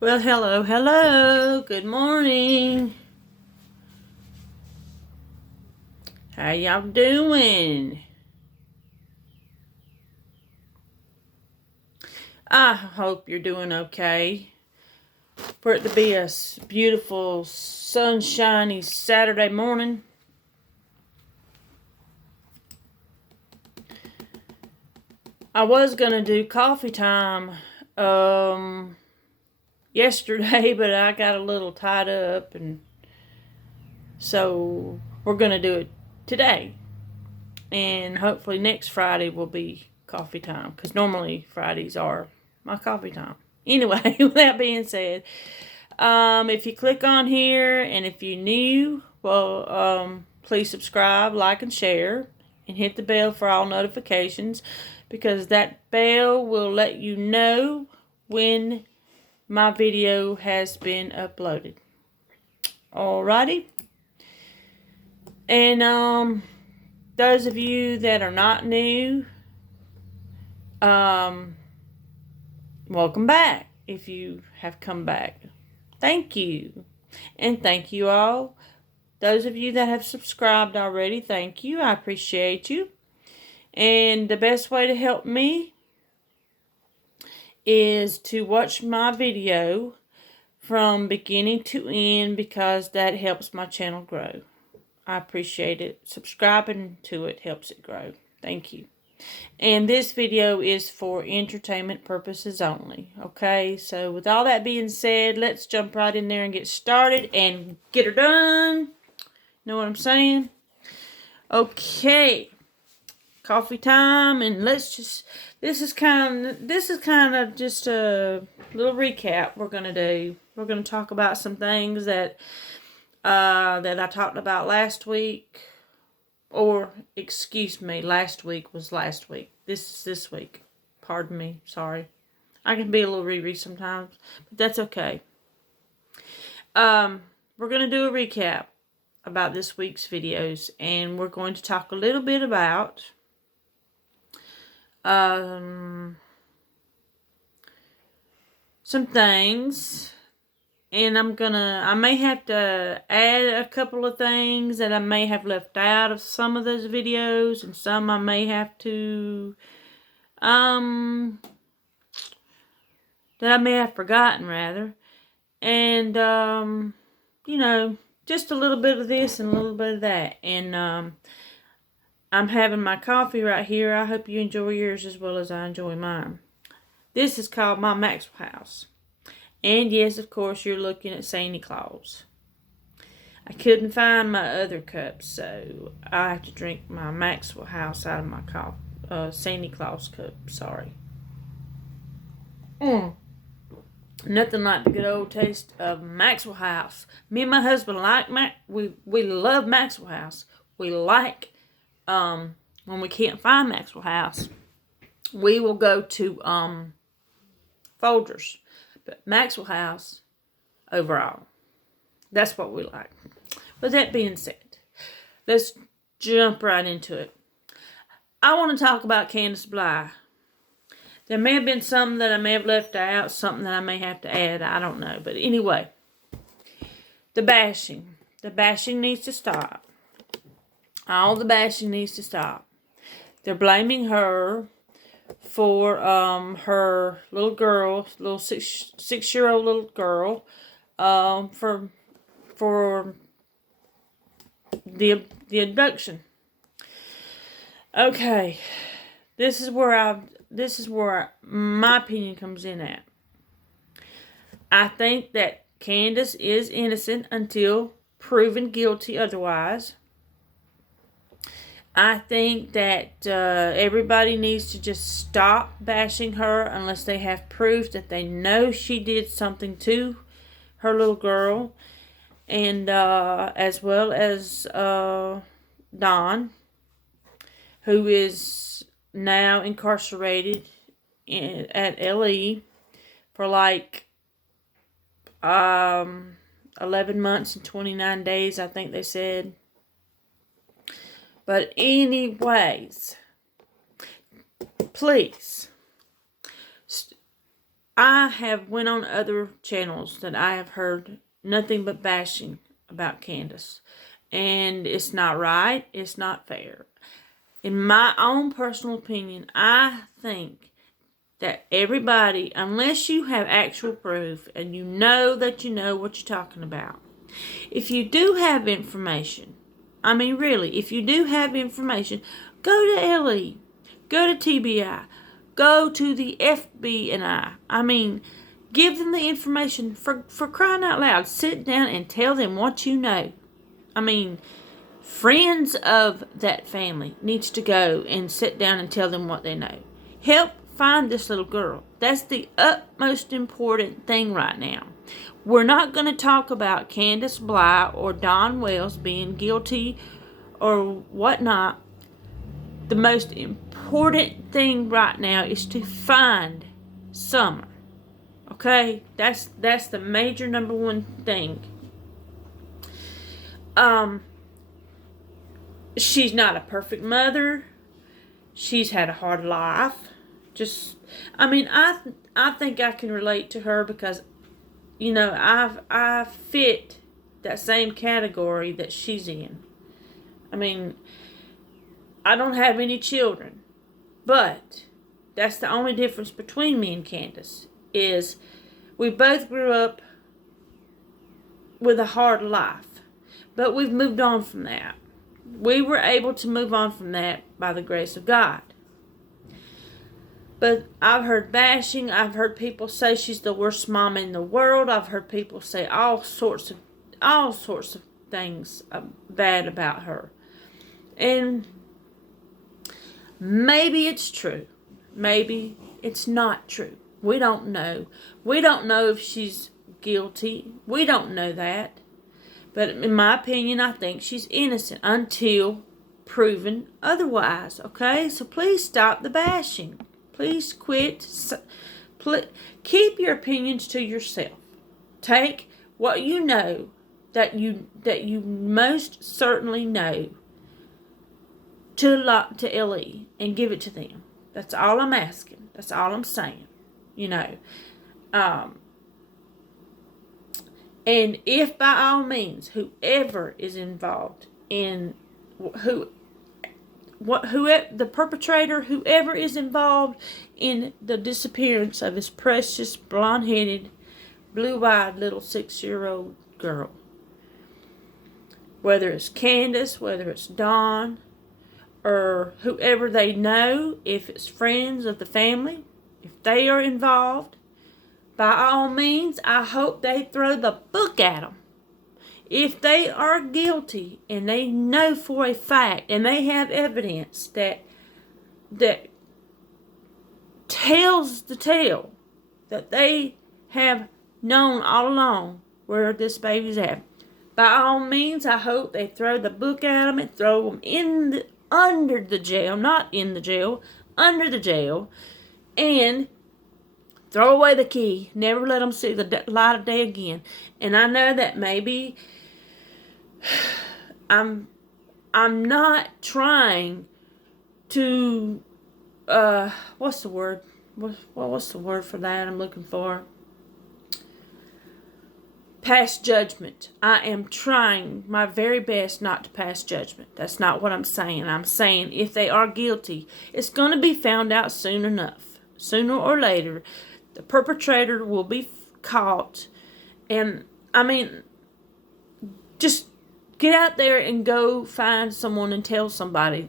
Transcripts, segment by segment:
Well, hello, hello. Good morning. How y'all doing? I hope you're doing okay. For it to be a beautiful, sunshiny Saturday morning. I was gonna do coffee time yesterday, but I got a little tied up, and so we're gonna do it today. And hopefully next Friday will be coffee time, because normally Fridays are my coffee time. Anyway, with that being said, if you click on here and if you're new, well, please subscribe, like, and share, and hit the bell for all notifications, because that bell will let you know when my video has been uploaded. Alrighty. And those of you that are not new, welcome back. If you have come back, thank you. And thank you all. Those of you that have subscribed already, thank you. I appreciate you. And the best way to help me is to watch my video from beginning to end, because that helps my channel grow. I appreciate it. Subscribing to it helps it grow. Thank you. And this video is for entertainment purposes only. Okay, so with all that being said, let's jump right in there and get started and get her done. Know what I'm saying? Okay, coffee time, and let's just. This is kind of just a little recap we're gonna do. We're gonna talk about some things that I talked about last week. Or, excuse me, last week was last week. This is this week. Pardon me. Sorry. I can be a little Riri sometimes, but that's okay. We're going to do a recap about this week's videos, and we're going to talk a little bit about some things. And I may have to add a couple of things that I may have left out of some of those videos, and some I may have to, that I may have forgotten, rather. And, just a little bit of this and a little bit of that. And, I'm having my coffee right here. I hope you enjoy yours as well as I enjoy mine. This is called my Maxwell House. And yes, of course, you're looking at Santa Claus. I couldn't find my other cup, so I have to drink my Maxwell House out of my Santa Claus cup. Sorry. Nothing like the good old taste of Maxwell House. Me and my husband we love Maxwell House. We like when we can't find Maxwell House, we will go to Folgers. But Maxwell House, overall, that's what we like. With that being said, let's jump right into it. I want to talk about Candace Bly. There may have been something that I may have left out, something that I may have to add, I don't know. But anyway, the bashing. The bashing needs to stop. All the bashing needs to stop. They're blaming her for her little girl, little six-year-old little girl, for the abduction. Okay, this is where my opinion comes in at. I think that Candace is innocent until proven guilty otherwise. I think that everybody needs to just stop bashing her unless they have proof that they know she did something to her little girl. And as well as Don, who is now incarcerated at LE for like 11 months and 29 days, I think they said. But anyways, please, I have went on other channels that I have heard nothing but bashing about Candace. And it's not right. It's not fair. In my own personal opinion, I think that everybody, unless you have actual proof and you know that you know what you're talking about, if you do have information, I mean, really, if you do have information, go to LE, go to TBI, go to the FBI. I mean, give them the information for crying out loud. Sit down and tell them what you know. I mean, friends of that family needs to go and sit down and tell them what they know. Help find this little girl. That's the utmost important thing right now. We're not going to talk about Candace Bly or Don Wells being guilty or whatnot. The most important thing right now is to find Summer. Okay? That's the major number one thing. She's not a perfect mother. She's had a hard life. I think I can relate to her because, you know, I fit that same category that she's in. I mean, I don't have any children, but that's the only difference between me and Candace is we both grew up with a hard life, but we've moved on from that. We were able to move on from that by the grace of God. But I've heard bashing. I've heard people say she's the worst mom in the world. I've heard people say all sorts of things bad about her. And maybe it's true. Maybe it's not true. We don't know. We don't know if she's guilty. We don't know that. But in my opinion, I think she's innocent until proven otherwise. Okay? So please stop the bashing. Please quit. Keep your opinions to yourself. Take what you know that you most certainly know to LE and give it to them. That's all I'm asking. That's all I'm saying. You know. And if by all means, whoever is involved in the perpetrator, whoever is involved in the disappearance of this precious, blonde-headed, blue-eyed little 6-year-old girl, whether it's Candace, whether it's Dawn, or whoever they know, if it's friends of the family, if they are involved, by all means, I hope they throw the book at them. If they are guilty and they know for a fact and they have evidence that tells the tale that they have known all along where this baby's at, by all means, I hope they throw the book at them and throw them under the jail, not in the jail, under the jail, and throw away the key. Never let them see the light of day again. And I know that maybe I'm not trying to what's the word? What's the word for that I'm looking for? Pass judgment. I am trying my very best not to pass judgment. That's not what I'm saying. I'm saying if they are guilty, it's going to be found out soon enough. Sooner or later, the perpetrator will be caught. And, I mean, just get out there and go find someone and tell somebody.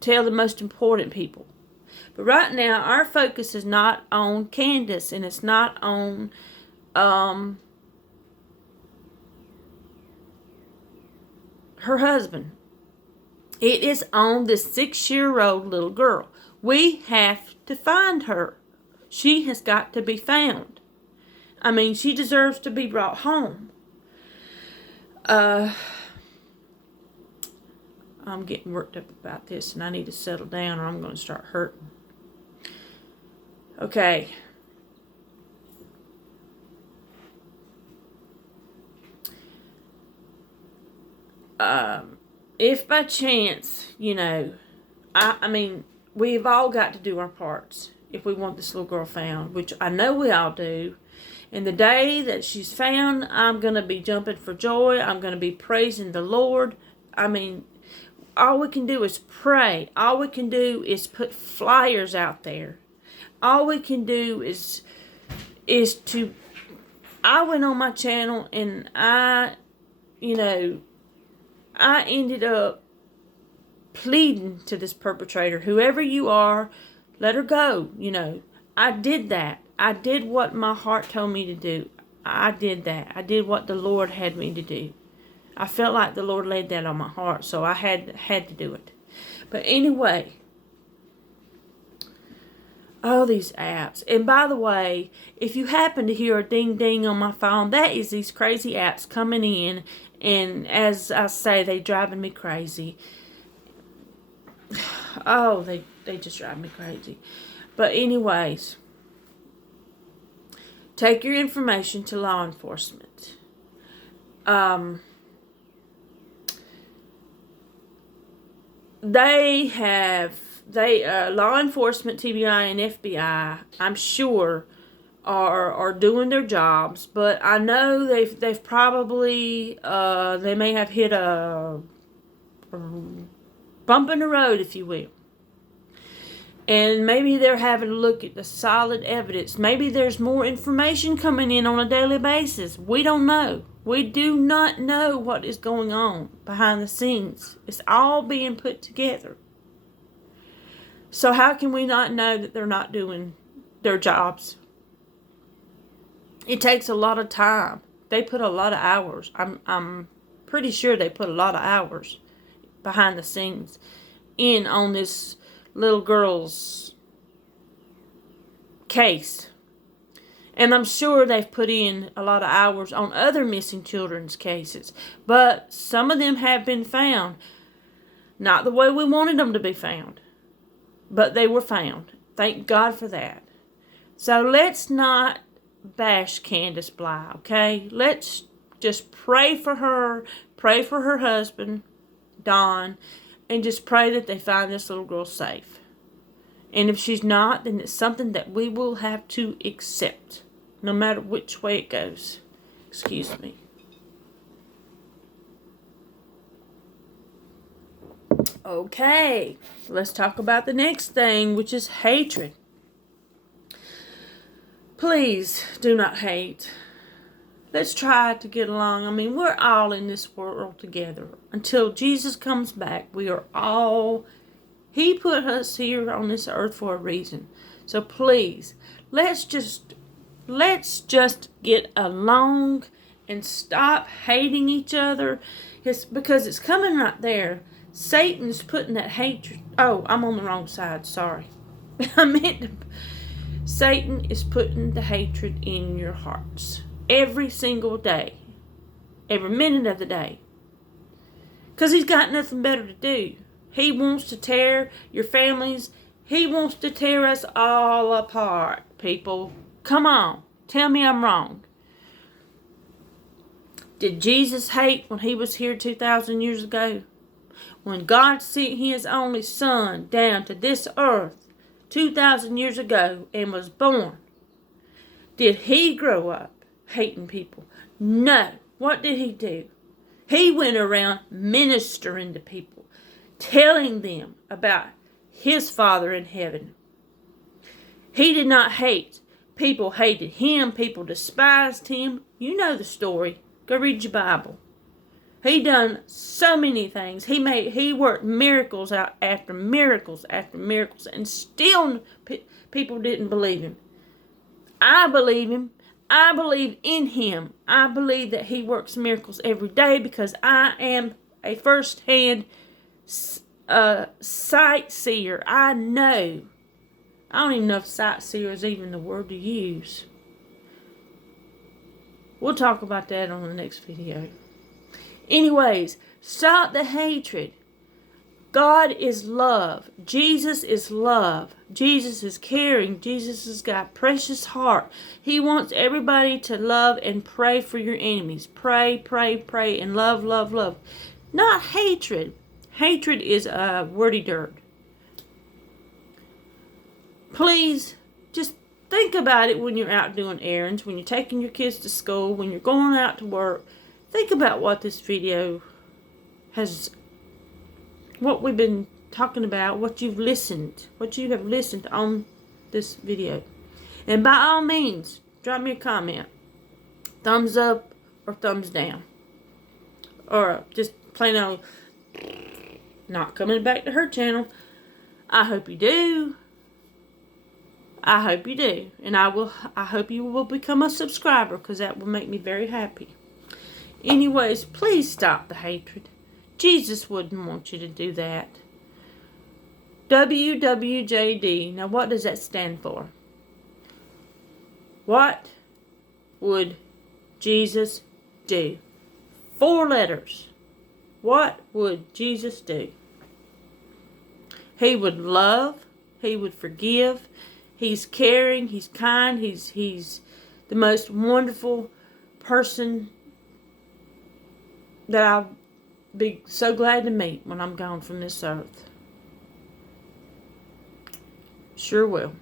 Tell the most important people. But right now, our focus is not on Candace, and it's not on her husband. It is on this 6-year-old little girl. We have to find her. She has got to be found. I mean, she deserves to be brought home. I'm getting worked up about this, and I need to settle down or I'm going to start hurting. Okay. If by chance, you know, I mean, we've all got to do our parts. if we want this little girl found, which I know we all do. And the day that she's found, I'm going to be jumping for joy. I'm going to be praising the Lord. I mean, all we can do is pray. All we can do is put flyers out there. All we can do is to... I went on my channel and I ended up pleading to this perpetrator, whoever you are, let her go. I did that. I did what my heart told me to do. I did that. I did what the Lord had me to do. I felt like the Lord laid that on my heart, so I had to do it. But anyway, all these apps. And by the way, if you happen to hear a ding ding on my phone, that is these crazy apps coming in. And as I say, they driving me crazy. Oh, they just drive me crazy. But anyways, take your information to law enforcement. Law enforcement, TBI, and FBI, I'm sure, are doing their jobs, but I know they've probably they may have hit a bump in the road, if you will. And maybe they're having to look at the solid evidence. Maybe there's more information coming in on a daily basis. We don't know. We do not know what is going on behind the scenes. It's all being put together. So how can we not know that they're not doing their jobs? It takes a lot of time. They put a lot of hours. I'm pretty sure they put a lot of hours behind the scenes in on this little girl's case. And I'm sure they've put in a lot of hours on other missing children's cases. But some of them have been found. Not the way we wanted them to be found. But they were found. Thank God for that. So let's not bash Candace Bly, okay? Let's just pray for her husband, Don, and just pray that they find this little girl safe. And if she's not, then it's something that we will have to accept, no matter which way it goes. Excuse me. Okay, let's talk about the next thing, which is hatred. Please do not hate. Let's try to get along. I mean, we're all in this world together. Until Jesus comes back, we are all... He put us here on this earth for a reason. So please, let's just get along and stop hating each other. Because it's coming right there. Satan's putting that hatred... Oh, I'm on the wrong side. Sorry. Satan is putting the hatred in your hearts. Every single day. Every minute of the day. Because he's got nothing better to do. He wants to tear your families. He wants to tear us all apart, people. Come on. Tell me I'm wrong. Did Jesus hate when he was here 2,000 years ago? When God sent his only son down to this earth 2,000 years ago and was born, did he grow up hating people? No. What did he do? He went around ministering to people, telling them about his Father in heaven. He did not hate. People hated him. People despised him. You know the story. Go read your Bible. He done so many things. He worked miracles out after miracles after miracles, and still people didn't believe him. I believe him. I believe in him. I believe that he works miracles every day because I am a first-hand sightseer. I know. I don't even know if sightseer is even the word to use. We'll talk about that on the next video. Anyways, stop the hatred. God is love. Jesus is love. Jesus is caring. Jesus has got a precious heart. He wants everybody to love and pray for your enemies. Pray, pray, pray, and love, love, love. Not hatred. Hatred is wordy dirt. please just think about it when you're out doing errands, when you're taking your kids to school, when you're going out to work. Think about what this video has, what we've been talking about, what you have listened on this video. And by all means, drop me a comment. Thumbs up or thumbs down. Or just plain old not coming back to her channel. I hope you do. I hope you do. And I hope you will become a subscriber, because that will make me very happy. Anyways, please stop the hatred. Jesus wouldn't want you to do that. WWJD. Now, what does that stand for? What would Jesus do? 4 letters. What would Jesus do? He would love. He would forgive. He's caring. He's kind. He's the most wonderful person that I'll be so glad to meet when I'm gone from this earth. Sure will.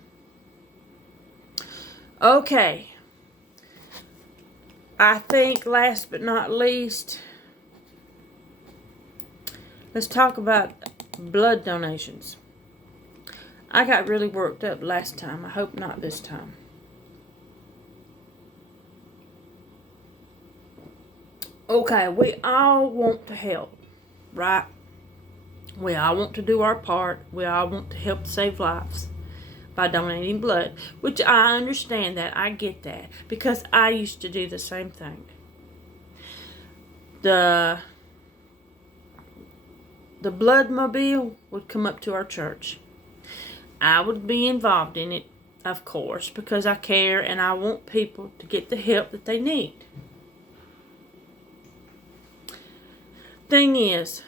Okay. I think last but not least, let's talk about blood donations. I got really worked up last time. I hope not this time. Okay, we all want to help, right? We all want to do our part. We all want to help save lives by donating blood, which I understand that. I get that, because I used to do the same thing. The bloodmobile would come up to our church. I would be involved in it, of course, because I care and I want people to get the help that they need. Thing is,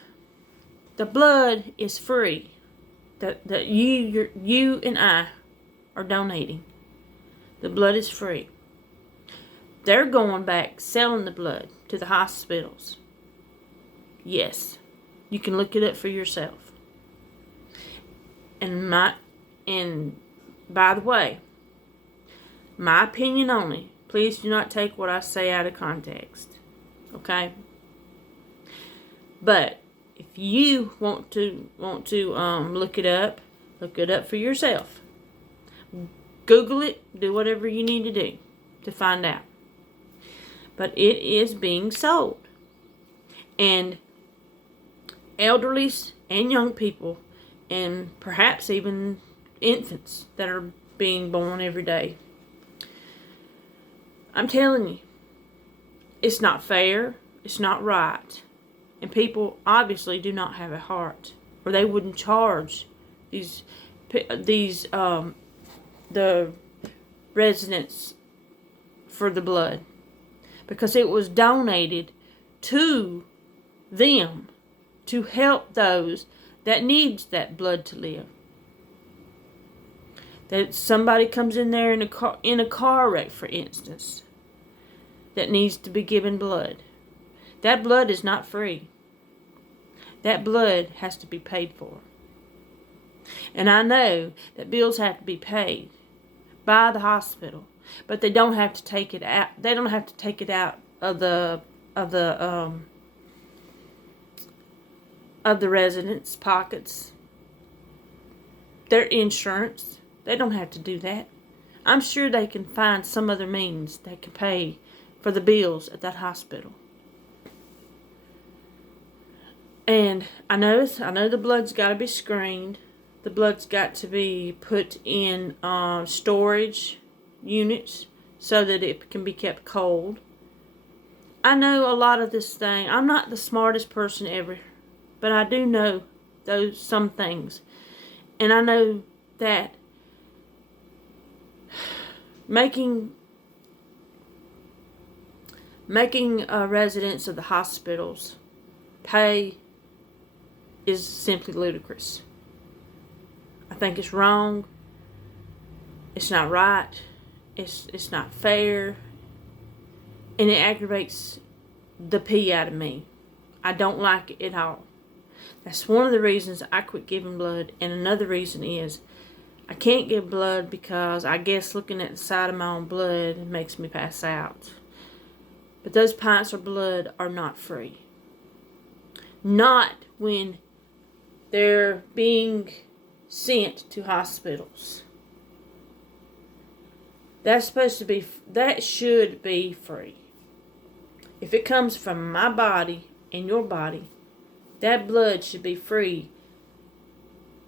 the blood is free that you and I are donating. The blood is free. They're going back selling the blood to the hospitals. Yes, you can look it up for yourself. And by the way, my opinion only. Please do not take what I say out of context. Okay? But if you want to look it up for yourself. Google it, do whatever you need to do to find out. But it is being sold. And elderlies and young people, and perhaps even infants that are being born every day. I'm telling you, it's not fair, it's not right. And people obviously do not have a heart, or they wouldn't charge the residents for the blood, because it was donated to them to help those that needs that blood to live. That somebody comes in there in a car wreck, for instance, that needs to be given blood. That blood is not free. That blood has to be paid for. And I know that bills have to be paid by the hospital, but they don't have to take it out. They don't have to take it out of the residents' pockets. Their insurance. They don't have to do that. I'm sure they can find some other means that can pay for the bills at that hospital. And I know the blood's got to be screened. The blood's got to be put in storage units so that it can be kept cold. I know a lot of this thing. I'm not the smartest person ever, but I do know some things. And I know that making residents of the hospitals pay is simply ludicrous. I think it's wrong. It's not right. It's not fair. And it aggravates the pee out of me. I don't like it at all. That's one of the reasons I quit giving blood. And another reason is I can't give blood because I guess looking at the side of my own blood makes me pass out. But those pints of blood are not free. Not when they're being sent to hospitals. That should be free. If it comes from my body and your body, that blood should be free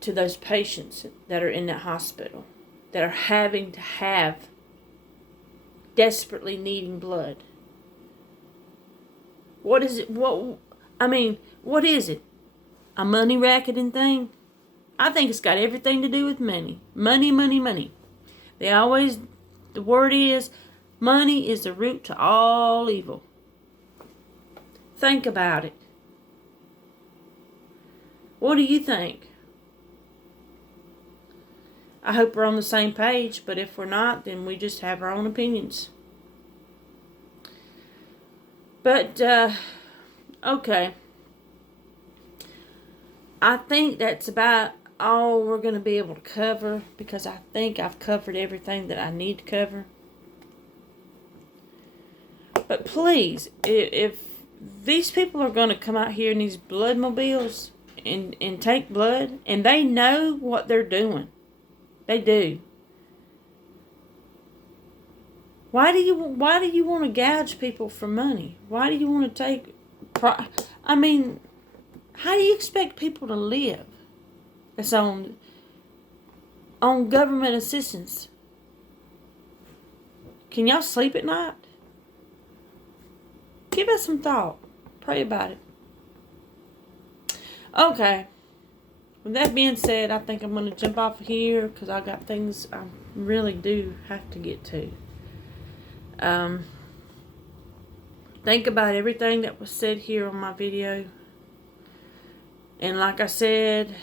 to those patients that are in that hospital, that are having to have, desperately needing blood. What is it? What is it? A money racketing thing? I think it's got everything to do with money. Money, money, money. The word is, money is the root to all evil. Think about it. What do you think? I hope we're on the same page, but if we're not, then we just have our own opinions. But, okay. I think that's about all we're going to be able to cover, because I think I've covered everything that I need to cover. But please, if these people are going to come out here in these blood mobiles and take blood, and they know what they're doing, they do. Why do you want to gouge people for money? Why do you want to take... how do you expect people to live that's on government assistance? Can y'all sleep at night? Give us some thought. Pray about it. Okay. With that being said, I think I'm going to jump off of here because I got things I really do have to get to. Think about everything that was said here on my video. And like I said,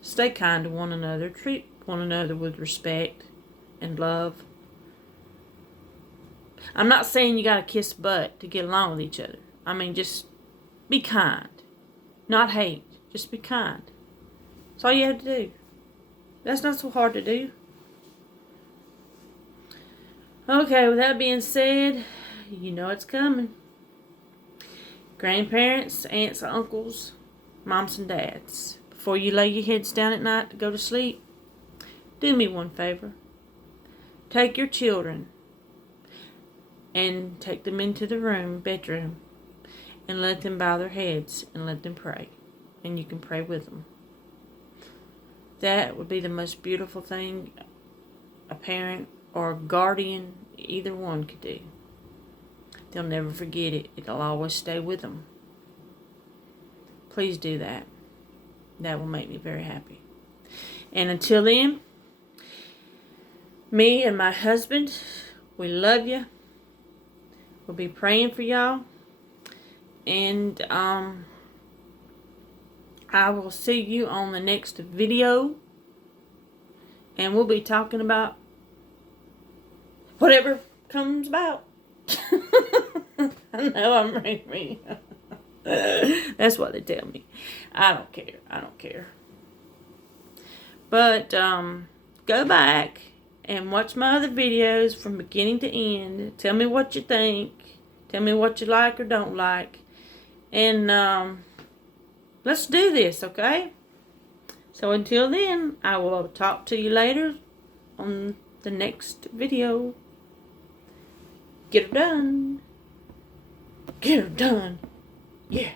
stay kind to one another. Treat one another with respect and love. I'm not saying you got to kiss butt to get along with each other. Just be kind. Not hate. Just be kind. That's all you have to do. That's not so hard to do. Okay, with that being said, you know it's coming. Grandparents, aunts, uncles, moms and dads, before you lay your heads down at night to go to sleep, do me one favor. Take your children and take them into the bedroom, and let them bow their heads and let them pray. And you can pray with them. That would be the most beautiful thing a parent or a guardian, either one, could do. They'll never forget it. It'll always stay with them. Please do that. That will make me very happy. And until then, me and my husband, we love you. We'll be praying for y'all. And I will see you on the next video. And we'll be talking about whatever comes about. I know I'm angry. That's what they tell me. I don't care. But go back and watch my other videos from beginning to end. Tell me what you think. Tell me what you like or don't like. And let's do this, okay? So until then, I will talk to you later on the next video. Get her done. Get her done. Yeah.